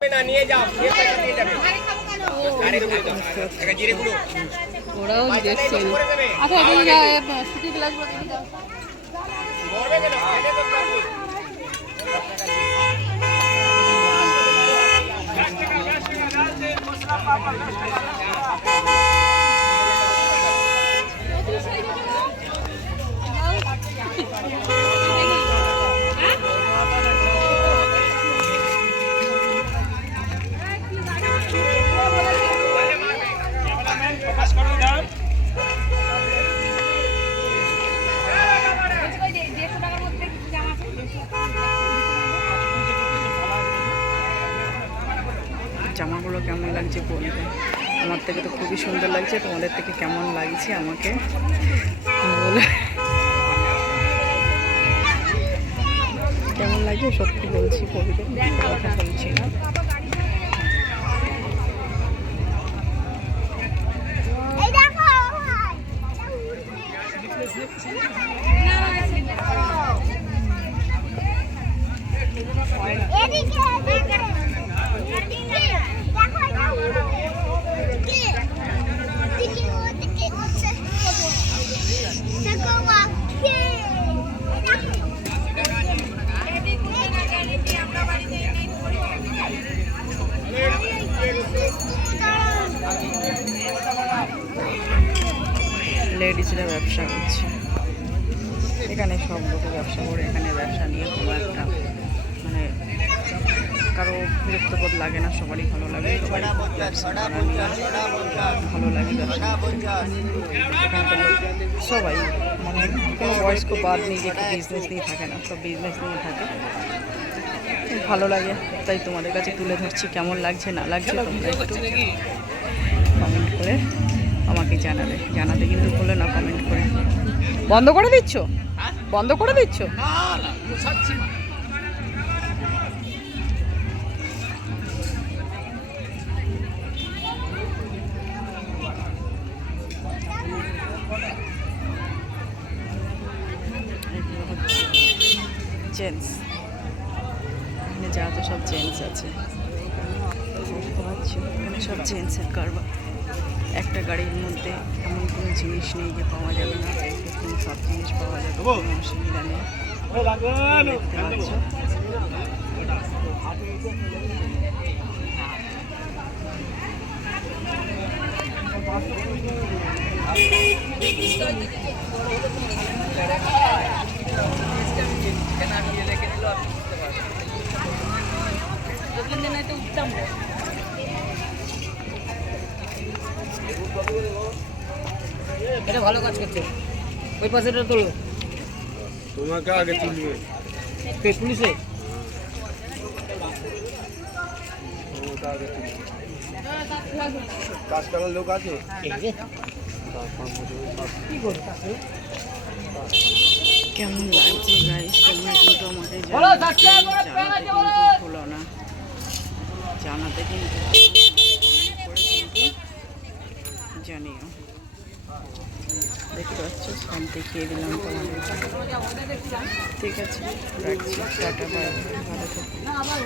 নিয়ে যাও নিয়ে যাবে জিরে গুঁড়ো ওরাও দেখছে আচ্ছা সিটি গ্লাসগুলো দেখে দাও মরবে কেন খেতে তো পারবি জামাগুলো কেমন লাগছে বলবে। আমার থেকে তো খুবই সুন্দর লাগছে, তোমাদের থেকে কেমন লাগছে আমাকে বলে। কেমন লাগছে সত্যি বলছি, বলবে, কথা বলছি না। লেডিসরা ব্যবসা করছে এখানে, সব লোকে ব্যবসা করে এখানে। ব্যবসা নিয়ে কোনো একটা মানে কারো বিরক্তবোধ লাগে না, সবারই ভালো লাগে, সবাই ব্যবসা করা নিয়ে ভালো লাগে। ব্যবসা এখানকার লোক সবাই মানে কোনো বয়স্ক বাদ নেই যে বিজনেস নিয়ে থাকে না, সব বিজনেস নিয়ে থাকে, ভালো লাগে। তাই তোমাদের কাছে তুলে ধরছি। কেমন লাগছে না লাগছে তোমরা একটু কমেন্ট করে আমাকে জানাতে কিন্তু ভুলো না কমেন্ট করে। বন্ধ করে দিচ্ছ? বন্ধ করে দিচ্ছ? জেন্টস, এখানে যা তো সব জেন্টস আছে, বুঝতে পারছি এখানে সব জেন্টসের কারবার। একটা গাড়ির মধ্যে এমন কোনো জিনিস নেই যে পাওয়া যাবে না, এখানে সব জিনিস পাওয়া যাবে, কোনো অসুবিধা নেই। দেখতে পাচ্ছ এটা ভালো কাজ করছে। ওই পাশেটা তোলো, তোমাকে আগে তুলবে কে পুলিশে? কাজ করার লোক আছে কি করবে? কেমন লাগছে গাইস তোমরা কিন্তু আমাকে জানাতে কিন্তু ভুলো না, জানাতে কিন্তু জানিও। দেখতে পাচ্ছ সব দেখিয়ে দিলাম তোমাদের। ঠিক আছে, রাখছি, টাটা, বাই, ভালো থাকো।